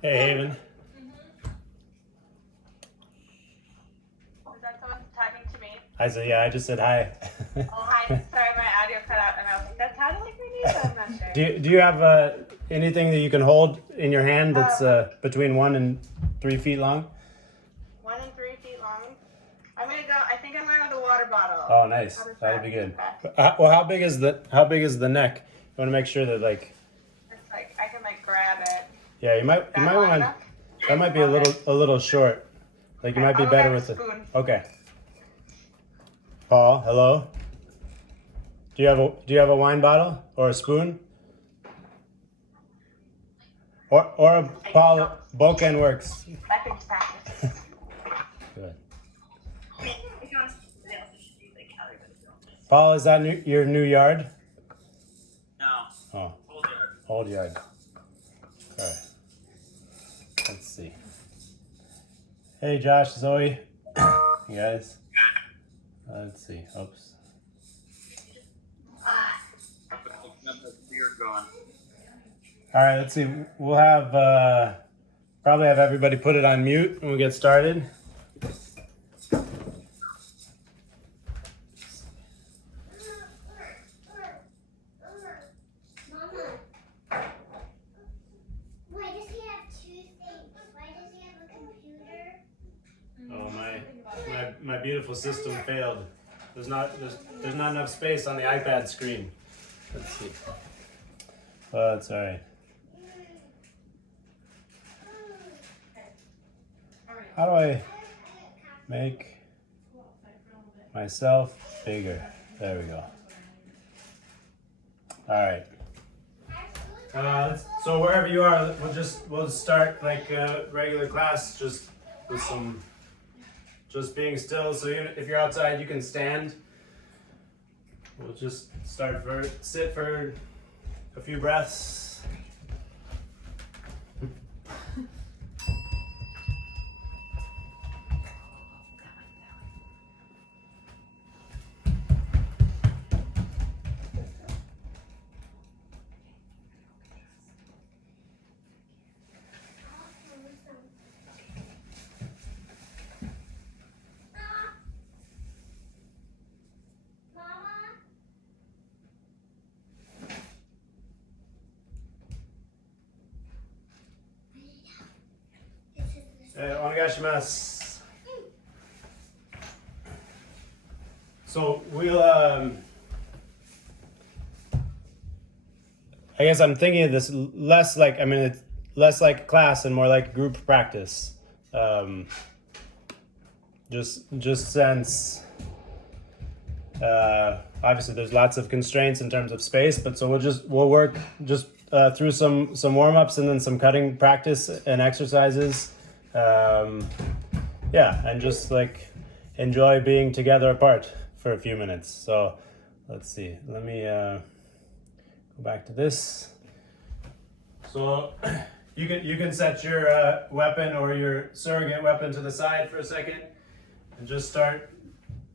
Hey, Haven. Is that someone talking to me? I said, yeah, I just said hi. Oh, hi. Sorry, my audio cut out, and I was like, that sounded like me, but I'm not sure. Do you have anything that you can hold in your hand that's between 1 and 3 feet long? 1 and 3 feet long. I'm gonna go. I think I'm going with a water bottle. Oh, nice. How does That'll that be good. affect? Well, how big is the neck? You want to make sure that like, It's like I can like grab it. yeah, you might That long want enough? that might be a little short. Like you Okay, might be I'll go better grab with a it. spoon. Okay. Paul, hello. Do you have a wine bottle or a spoon? Or a Paul, both can works. That thing's practice. Good. If you want to something else, it should be like calorie, but don't. Paul, is that your new yard? No. Oh, Old yard. old yard. All right. Let's see. Hey, Josh, Zoe. You guys. Let's see. Oops. Got the beard going. All right. Let's see. We'll have probably have everybody put it on mute when we get started. Why does he have two things? Why does he have a computer? Oh, my beautiful system failed. There's not enough space on the iPad screen. Let's see. Oh, that's all right. How do I make myself bigger? There we go. All right. So wherever you are, we'll start like a regular class, just with just being still. So if you're outside, you can stand. We'll just sit for a few breaths. Onegashimasu. So we'll I guess I'm thinking of this less like, it's less like class and more like group practice. Just since obviously there's lots of constraints in terms of space, but so we'll work just through some warm-ups and then some cutting practice and exercises. And just like enjoy being together apart for a few minutes. So let's see. Let me go back to this. So you can set your weapon or your surrogate weapon to the side for a second and just start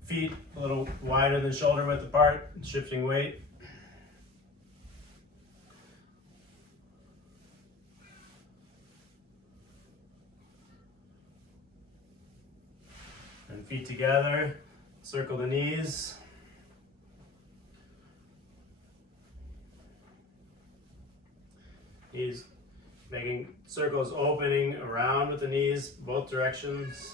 feet a little wider than shoulder width apart, shifting weight. And feet together, circle the knees. Knees making circles opening around with the knees, both directions.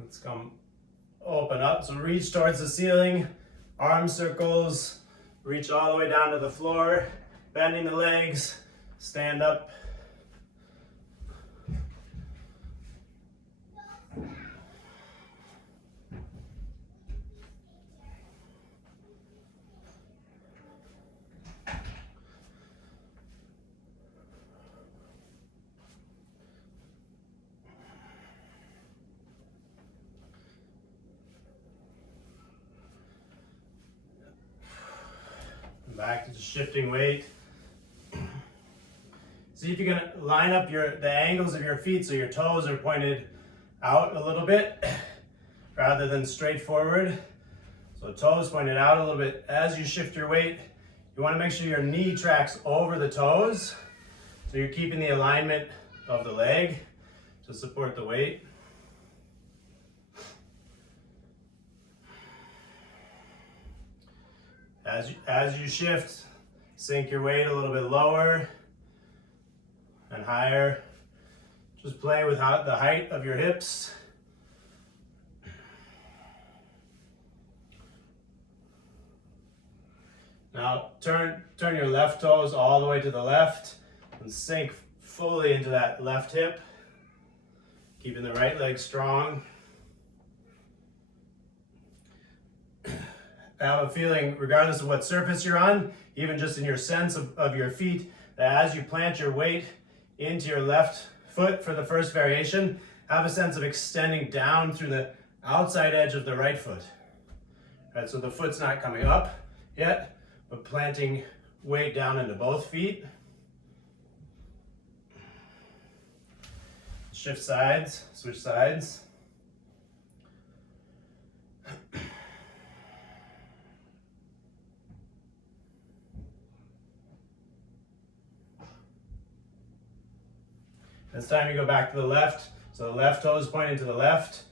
Let's come open up. So reach towards the ceiling, arm circles, reach all the way down to the floor, bending the legs, stand up. Back to just shifting weight. See if you can line up the angles of your feet so your toes are pointed out a little bit rather than straight forward. So toes pointed out a little bit. As you shift your weight, you want to make sure your knee tracks over the toes. So you're keeping the alignment of the leg to support the weight. As you shift, sink your weight a little bit lower and higher. Just play with the height of your hips. Now turn your left toes all the way to the left and sink fully into that left hip, keeping the right leg strong. I have a feeling, regardless of what surface you're on, even just in your sense of your feet, that as you plant your weight into your left foot for the first variation, have a sense of extending down through the outside edge of the right foot. Right, so the foot's not coming up yet, but planting weight down into both feet. Shift sides, switch sides. It's time to go back to the left. So the left toe is pointing to the left.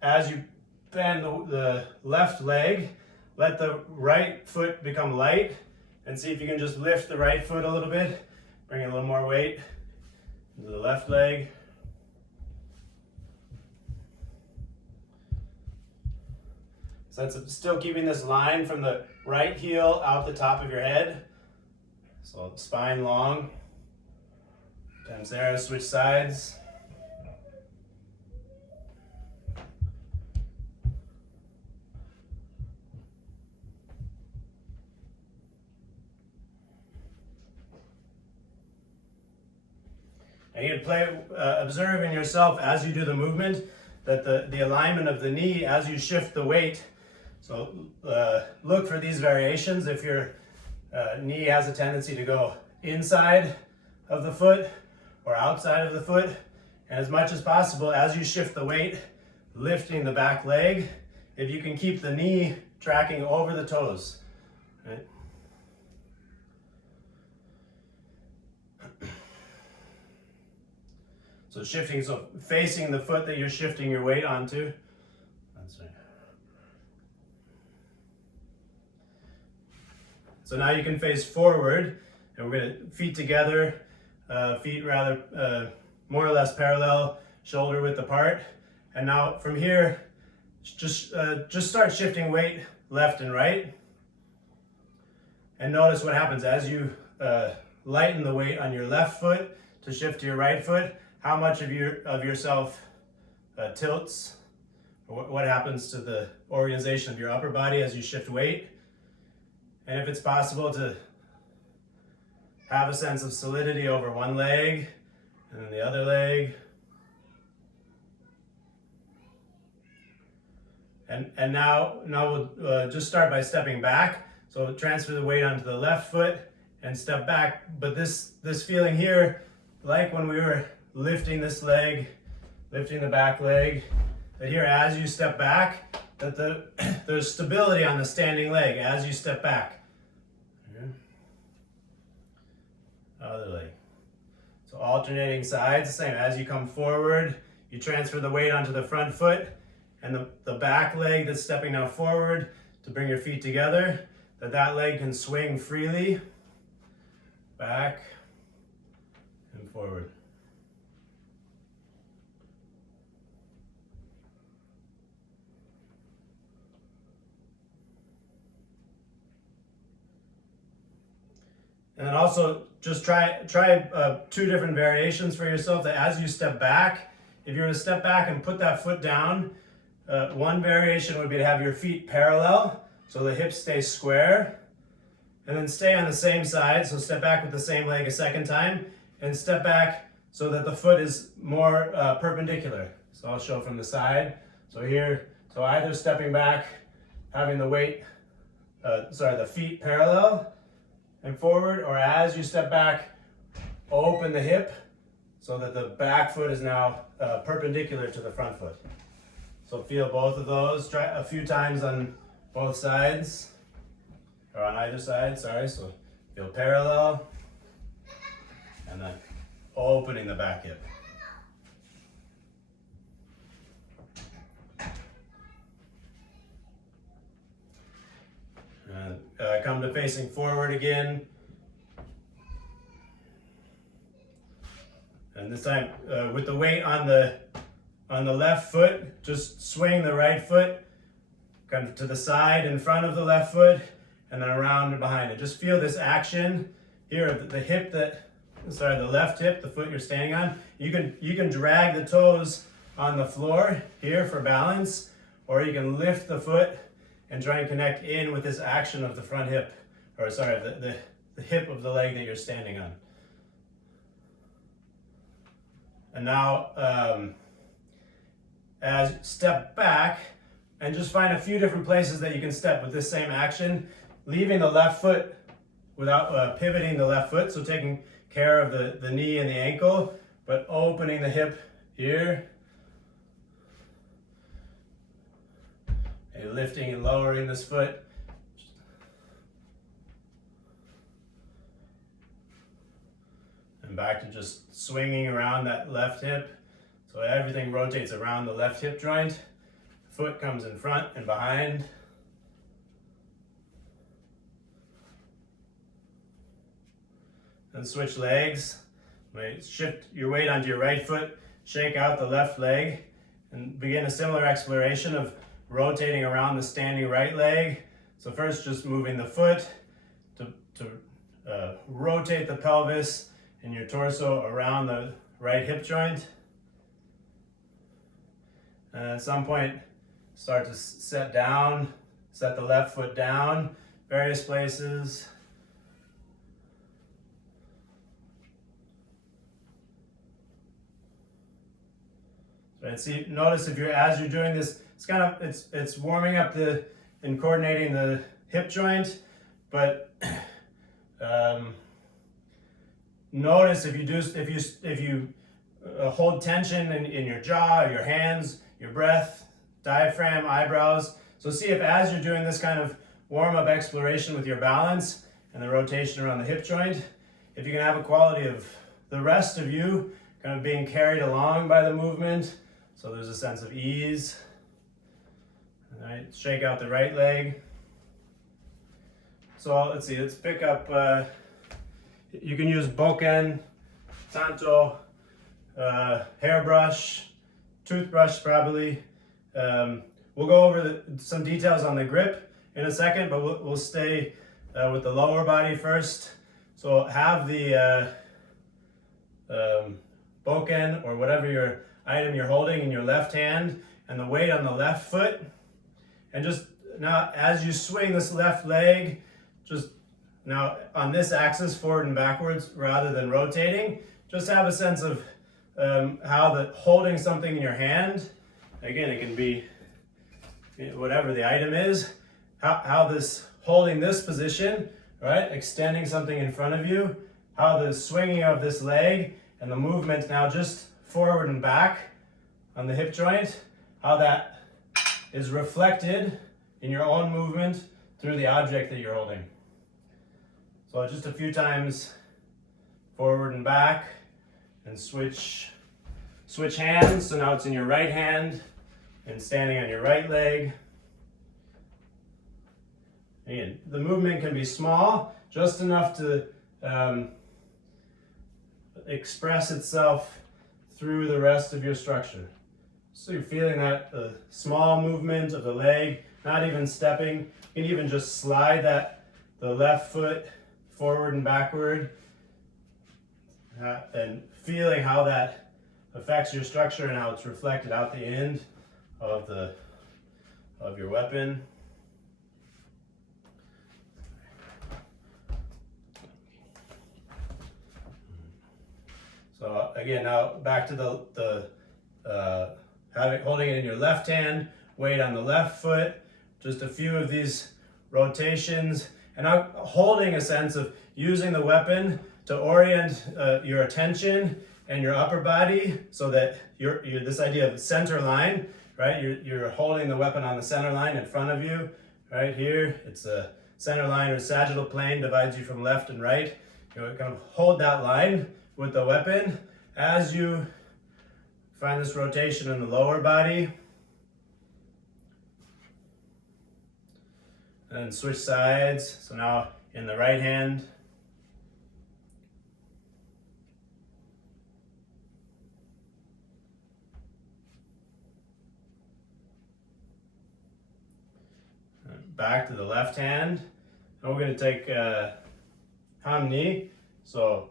As you bend the left leg, let the right foot become light and see if you can just lift the right foot a little bit. Bring a little more weight into the left leg. So that's still keeping this line from the right heel out the top of your head. So spine long. Times there, switch sides. And you play, observe in yourself as you do the movement that the alignment of the knee as you shift the weight. So look for these variations if your knee has a tendency to go inside of the foot or outside of the foot. And as much as possible, as you shift the weight, lifting the back leg, if you can keep the knee tracking over the toes. Right? So shifting, so facing the foot that you're shifting your weight onto. That's right. So now you can face forward, and we're going to feet together, feet rather more or less parallel, shoulder width apart. And now from here, just start shifting weight left and right. And notice what happens as you lighten the weight on your left foot to shift to your right foot. How much of yourself tilts, or what happens to the organization of your upper body as you shift weight. And if it's possible to have a sense of solidity over one leg and then the other leg. And now we'll just start by stepping back. So transfer the weight onto the left foot and step back. But this feeling here, like when we were lifting this leg, lifting the back leg, that here as you step back, that there's stability on the standing leg as you step back. Other leg. So alternating sides, the same. As you come forward, you transfer the weight onto the front foot, and the back leg that's stepping now forward to bring your feet together, that leg can swing freely, back and forward. And then also just try two different variations for yourself. That as you step back, if you were to step back and put that foot down, one variation would be to have your feet parallel, so the hips stay square, and then stay on the same side. So step back with the same leg a second time, and step back so that the foot is more perpendicular. So I'll show from the side. So here, so either stepping back, having the weight, the feet parallel and forward, or as you step back, open the hip so that the back foot is now perpendicular to the front foot. So feel both of those. Try a few times on both sides, or on either side, sorry, so feel parallel, and then opening the back hip. And come to facing forward again. And this time, with the weight on the left foot, just swing the right foot kind of to the side in front of the left foot, and then around and behind it. Just feel this action here of the hip the left hip, the foot you're standing on. You can drag the toes on the floor here for balance, or you can lift the foot and try and connect in with this action of the front hip, or sorry, the hip of the leg that you're standing on. And now, as step back, and just find a few different places that you can step with this same action, leaving the left foot without pivoting the left foot, so taking care of the knee and the ankle, but opening the hip here. And lifting and lowering this foot. And back to just swinging around that left hip. So everything rotates around the left hip joint. Foot comes in front and behind. And switch legs. Shift your weight onto your right foot, shake out the left leg, and begin a similar exploration of rotating around the standing right leg. So first just moving the foot to rotate the pelvis and your torso around the right hip joint. And at some point, start to set the left foot down, various places. Right, see, notice as you're doing this, it's warming up and coordinating the hip joint, but notice if you hold tension in your jaw, your hands, your breath, diaphragm, eyebrows. So see if as you're doing this kind of warm-up exploration with your balance and the rotation around the hip joint, if you can have a quality of the rest of you kind of being carried along by the movement, so there's a sense of ease. All right, shake out the right leg. So let's see, let's pick up, you can use bokken, tanto, hairbrush, toothbrush probably. We'll go over some details on the grip in a second, but we'll stay with the lower body first. So have the bokken or whatever your item you're holding in your left hand and the weight on the left foot. And just now as you swing this left leg, just now on this axis forward and backwards rather than rotating, just have a sense of how holding something in your hand, again it can be whatever the item is, how this holding this position, right, extending something in front of you, how the swinging of this leg and the movement now just forward and back on the hip joint, how that is reflected in your own movement through the object that you're holding. So just a few times forward and back, and switch hands. So now it's in your right hand and standing on your right leg. Again, the movement can be small, just enough to express itself through the rest of your structure. So you're feeling that small movement of the leg, not even stepping. You can even just slide the left foot forward and backward, and feeling how that affects your structure and how it's reflected out the end of your weapon. So again, now back to holding it in your left hand, weight on the left foot, just a few of these rotations, and now holding a sense of using the weapon to orient your attention and your upper body so that you're this idea of center line, right? You're holding the weapon on the center line in front of you, right here. It's a center line or sagittal plane, divides you from left and right. You're going to hold that line with the weapon as you find this rotation in the lower body. And switch sides. So now in the right hand. Back to the left hand. And we're going to take Hamni. So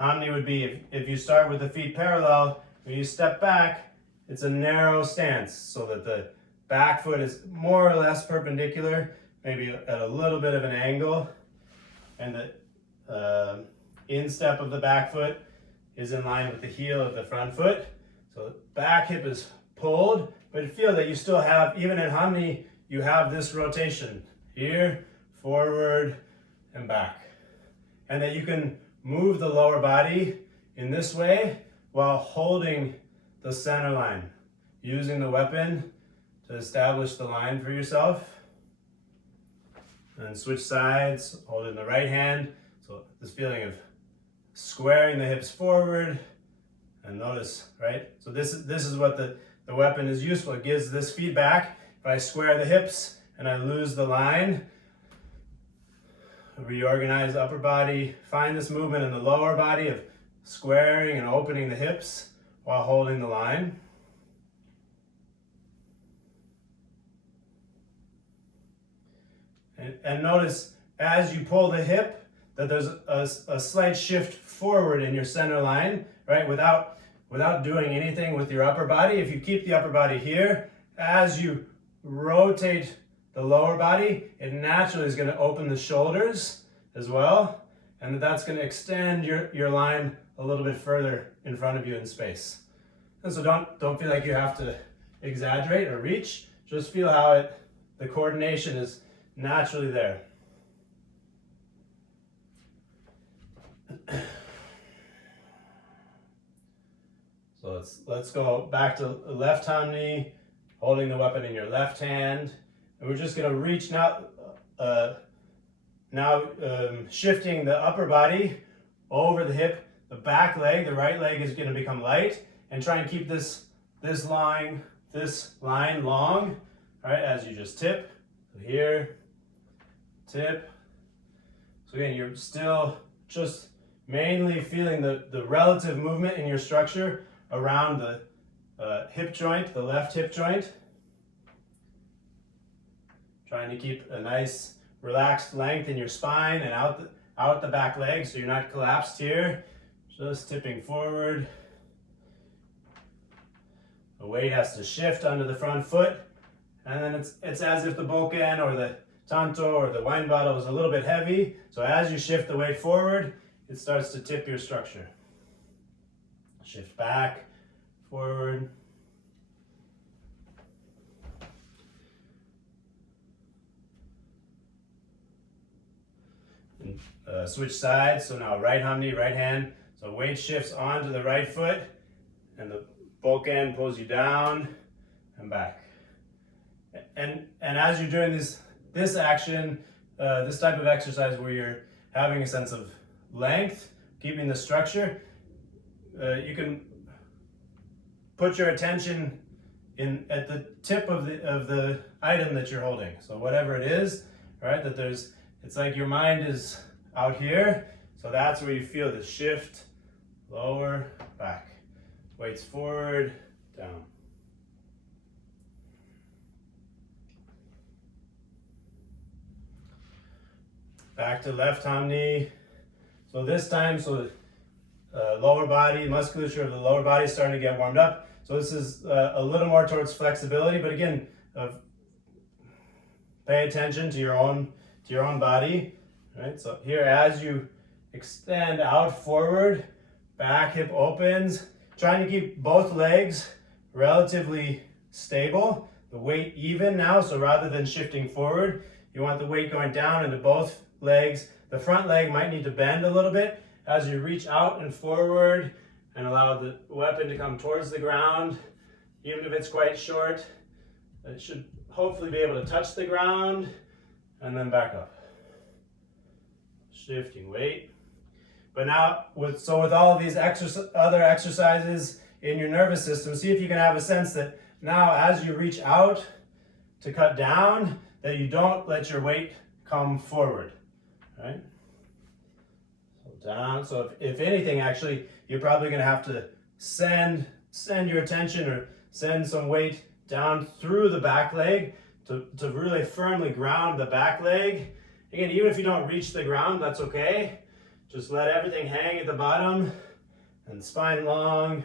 Hamni would be if you start with the feet parallel, when you step back, it's a narrow stance so that the back foot is more or less perpendicular, maybe at a little bit of an angle, and the instep of the back foot is in line with the heel of the front foot. So the back hip is pulled, but feel that you still have, even in Hamni, you have this rotation here, forward, and back. And that you can move the lower body in this way while holding the center line, using the weapon to establish the line for yourself. And switch sides, hold it in the right hand. So this feeling of squaring the hips forward, and notice, right? So this is what the weapon is useful. It gives this feedback. If I square the hips and I lose the line, reorganize the upper body, find this movement in the lower body of squaring and opening the hips while holding the line. And notice as you pull the hip that there's a slight shift forward in your center line, right? Without doing anything with your upper body. If you keep the upper body here, as you rotate the lower body, it naturally is going to open the shoulders as well, and that's going to extend your line a little bit further in front of you in space. And so don't feel like you have to exaggerate or reach. Just feel how the coordination is naturally there. So let's go back to left Hamni, holding the weapon in your left hand, and we're just going to reach now. Shifting the upper body over the hip, the back leg, the right leg is going to become light, and try and keep this line long, right? As you just tip. So here, tip. So again, you're still just mainly feeling the relative movement in your structure around the hip joint, the left hip joint. Trying to keep a nice relaxed length in your spine and out the back leg so you're not collapsed here. Just tipping forward. The weight has to shift under the front foot, and then it's as if the boken or the tanto or the wine bottle is a little bit heavy. So as you shift the weight forward, it starts to tip your structure. Shift back, forward. Switch sides. So now right Hamni, right hand. So weight shifts onto the right foot, and the boken pulls you down and back. And as you're doing this action, this type of exercise where you're having a sense of length, keeping the structure, you can put your attention at the tip of the item that you're holding. So whatever it is, right? It's like your mind is out here. So that's where you feel the shift, lower, back. Weights forward, down. Back to left Hamni. So this time, lower body, musculature of the lower body is starting to get warmed up. So this is a little more towards flexibility, but again, pay attention to your own body, right? So here, as you extend out forward, back hip opens, trying to keep both legs relatively stable, the weight even now. So rather than shifting forward, you want the weight going down into both legs. The front leg might need to bend a little bit as you reach out and forward and allow the weapon to come towards the ground. Even if it's quite short, it should hopefully be able to touch the ground and then back up. Shifting weight. But now, with all of these other exercises in your nervous system, see if you can have a sense that now as you reach out to cut down, that you don't let your weight come forward, right? So down, so if anything, actually, you're probably gonna have to send your attention or send some weight down through the back leg to really firmly ground the back leg. Again, even if you don't reach the ground, that's okay. Just let everything hang at the bottom and spine long.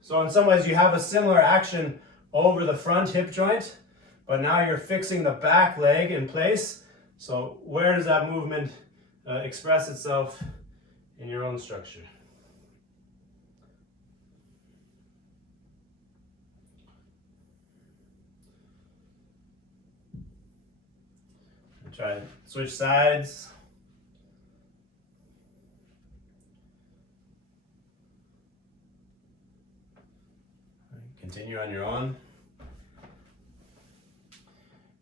So in some ways you have a similar action over the front hip joint, but now you're fixing the back leg in place. So where does that movement express itself in your own structure? Try switch sides. Continue on your own.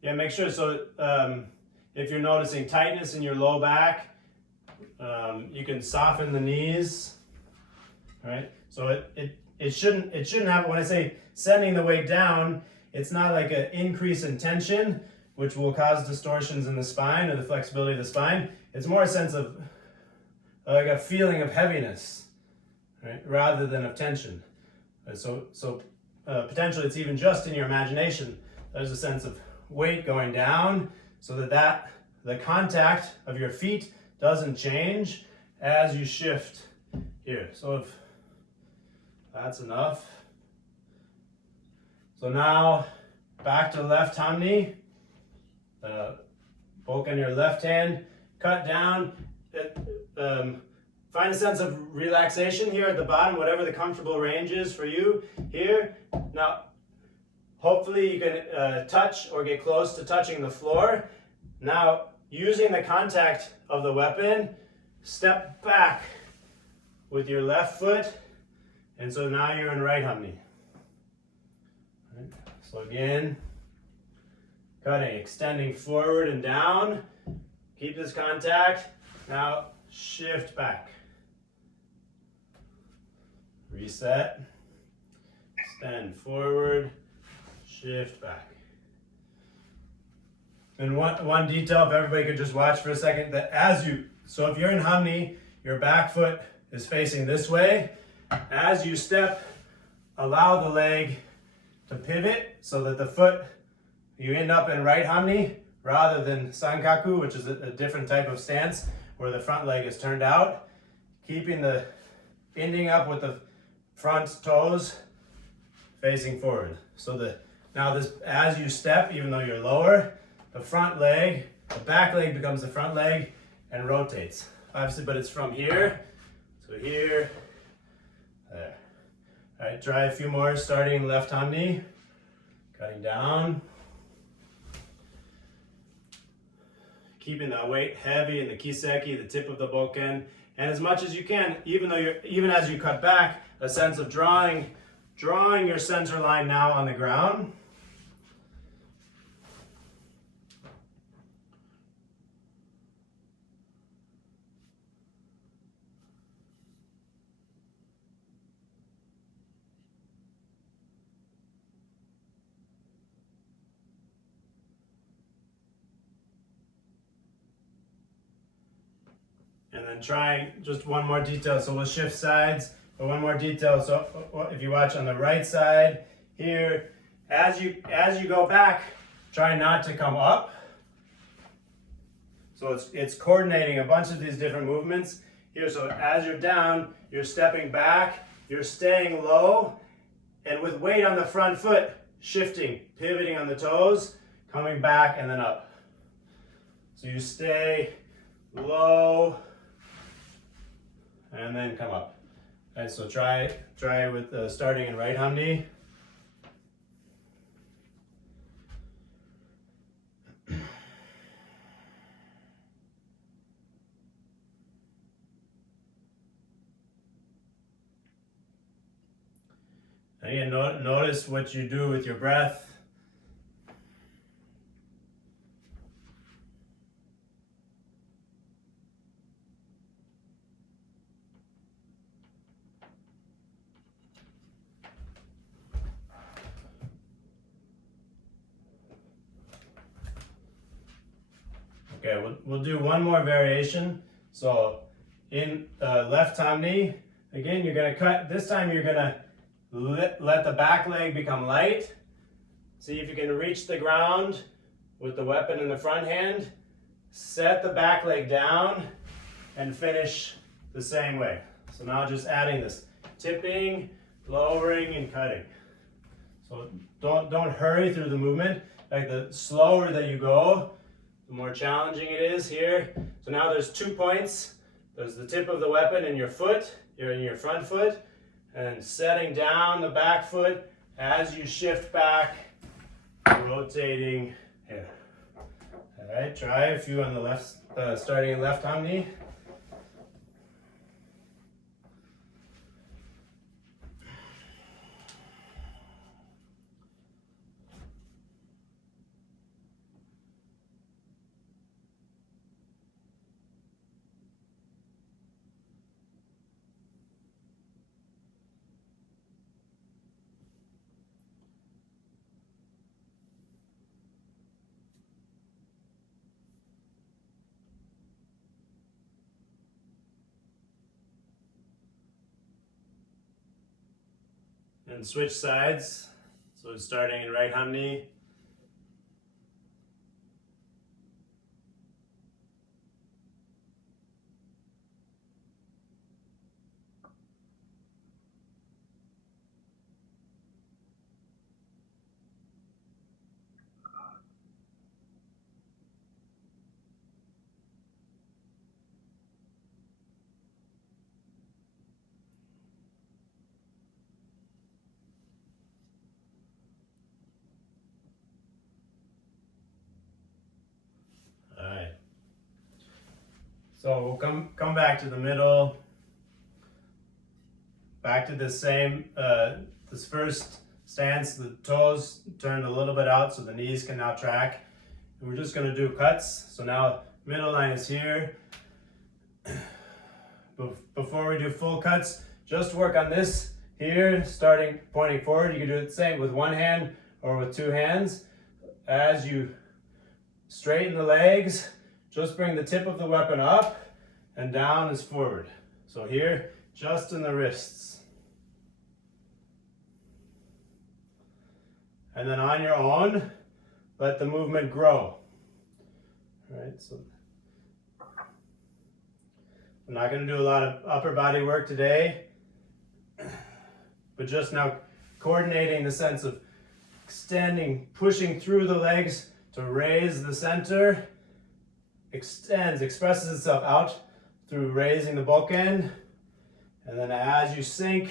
Yeah, make sure, so if you're noticing tightness in your low back, you can soften the knees, right? So it shouldn't have, when I say sending the weight down, it's not like an increase in tension, which will cause distortions in the spine or the flexibility of the spine. It's more a sense of like a feeling of heaviness, right? Rather than of tension. So potentially it's even just in your imagination. There's a sense of weight going down so that the contact of your feet doesn't change as you shift here. So if that's enough. So now back to left hamni. Poke on your left hand, cut down. Find a sense of relaxation here at the bottom, whatever the comfortable range is for you here. Now, hopefully you can touch or get close to touching the floor. Now, using the contact of the weapon, step back with your left foot, and so now you're in right hamni. Right. So again, cutting, extending forward and down. Keep this contact. Now shift back. Reset. Extend forward. Shift back. And one detail, if everybody could just watch for a second, that so if you're in hamni, your back foot is facing this way. As you step, allow the leg to pivot so that the foot, you end up in right hamni rather than sankaku, which is a different type of stance where the front leg is turned out. Ending up with the front toes facing forward. So now as you step, even though you're lower, the back leg becomes the front leg and rotates. Obviously, but it's from here, so here, there. All right, try a few more, starting left hamni, cutting down. Keeping that weight heavy in the kiseki, the tip of the bokken, and as much as you can, even as you cut back, a sense of drawing your center line now on the ground. And then try just one more detail. So we'll shift sides, but one more detail. So if you watch on the right side here, as you go back, try not to come up. So it's coordinating a bunch of these different movements here. So as you're down, you're stepping back, you're staying low, and with weight on the front foot, shifting, pivoting on the toes, coming back and then up. So you stay low, and then come up. And so try with starting in right hamni. And again, notice what you do with your breath. Okay, we'll do one more variation. So in left Hamni, again, you're gonna cut. This time you're gonna let the back leg become light. See if you can reach the ground with the weapon in the front hand. Set the back leg down and finish the same way. So now just adding this tipping, lowering, and cutting. So don't hurry through the movement. Like the slower that you go, the more challenging it is here. So now there's 2 points. There's the tip of the weapon in your foot, in your front foot, and setting down the back foot as you shift back, rotating here. All right, try a few on the left, starting in left Hamni. And switch sides. So starting in right Hamni. Alright. So we'll come back to the middle. Back to the same, this first stance, the toes turned a little bit out so the knees can now track. And we're just gonna do cuts. So now middle line is here. Before we do full cuts, just work on this here, starting pointing forward. You can do it the same with one hand or with two hands. As you straighten the legs, just bring the tip of the weapon up and down is forward. So here, just in the wrists. And then on your own, let the movement grow. All right, so I'm not going to do a lot of upper body work today, but just now coordinating the sense of extending, pushing through the legs to raise the center, extends, expresses itself out through raising the bulk end, and then as you sink,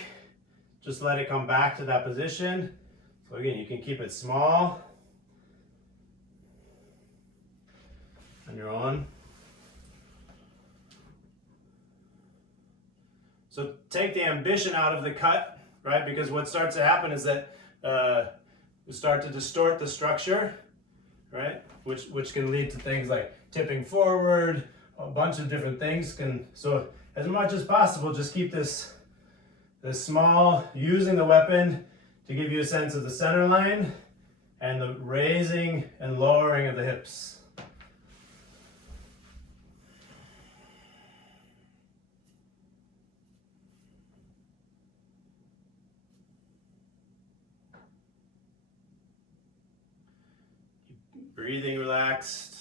just let it come back to that position. So again, you can keep it small on your own. So take the ambition out of the cut, right? Because what starts to happen is that you start to distort the structure, right? Which can lead to things like tipping forward, a bunch of different things can. So as much as possible, just keep this small, using the weapon to give you a sense of the center line and the raising and lowering of the hips. Breathing relaxed.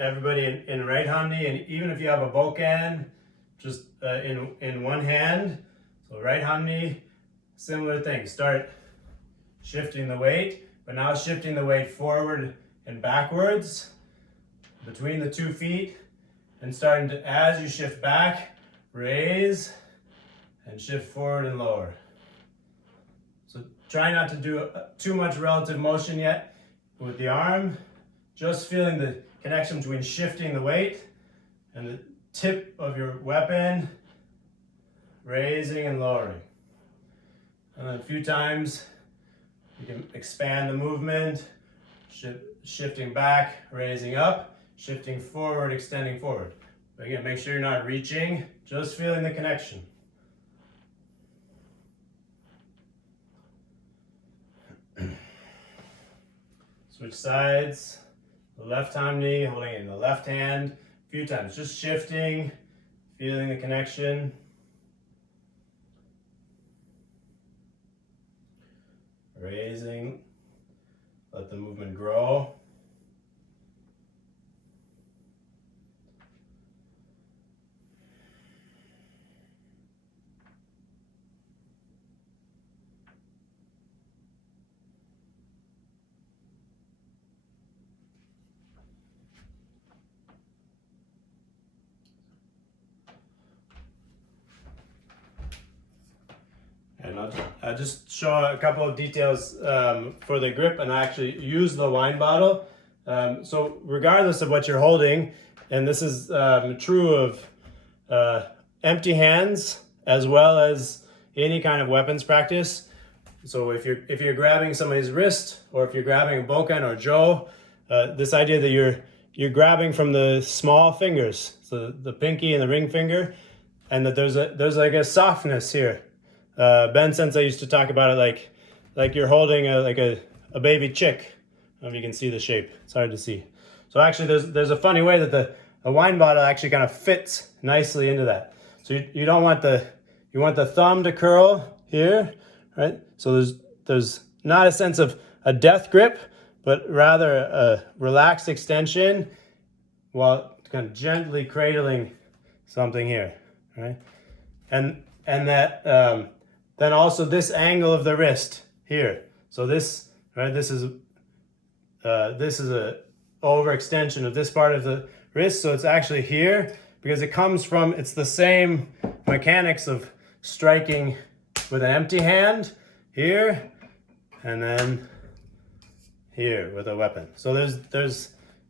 Everybody in right Hamni, and even if you have a bokken, just in one hand. So right Hamni, similar thing. Start shifting the weight, but now shifting the weight forward and backwards between the 2 feet, and starting to, as you shift back, raise and shift forward and lower. So try not to do too much relative motion yet with the arm, just feeling the connection between shifting the weight and the tip of your weapon raising and lowering. And then a few times you can expand the movement, shifting back, raising up, shifting forward, extending forward. But again, make sure you're not reaching, just feeling the connection. Switch sides, the left arm knee, holding it in the left hand, a few times, just shifting, feeling the connection. Raising, let the movement grow. And I'll just show a couple of details for the grip, and I actually use the wine bottle. So regardless of what you're holding, and this is true of empty hands as well as any kind of weapons practice. So if you're grabbing somebody's wrist, or if you're grabbing a bokken or jo, this idea that you're grabbing from the small fingers, so the pinky and the ring finger, and that there's like a softness here. Ben Sensei used to talk about it like you're holding a baby chick. I don't know if you can see the shape. It's hard to see. So actually there's a funny way that a wine bottle actually kind of fits nicely into that. So you don't want you want the thumb to curl here, right? So there's not a sense of a death grip, but rather a relaxed extension while kind of gently cradling something here, right? And that then also this angle of the wrist here. So this, right, this is a overextension of this part of the wrist. So it's actually here because it's the same mechanics of striking with an empty hand here and then here with a weapon. So there's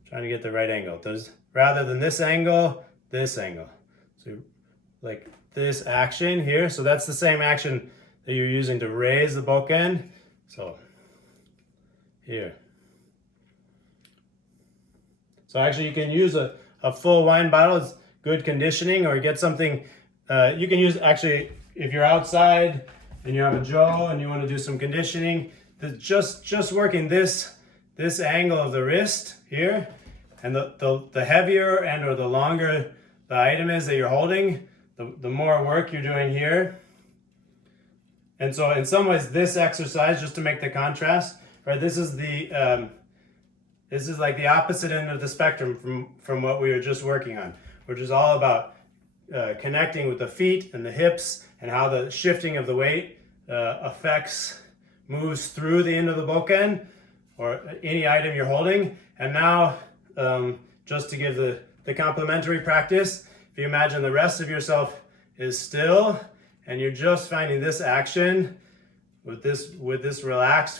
trying to get the right angle. There's, rather than this angle. So like this action here. So that's the same action that you're using to raise the bokken. So here. So actually you can use a full wine bottle. It's good conditioning, or get something, you can use actually if you're outside and you have a jo and you want to do some conditioning, just working this angle of the wrist here, and the heavier and or the longer the item is that you're holding, the more work you're doing here. And so in some ways this exercise, just to make the contrast, right, this is like the opposite end of the spectrum from what we were just working on, which is all about connecting with the feet and the hips and how the shifting of the weight moves through the end of the bokken or any item you're holding. And now just to give the complementary practice, if you imagine the rest of yourself is still and you're just finding this action with this relaxed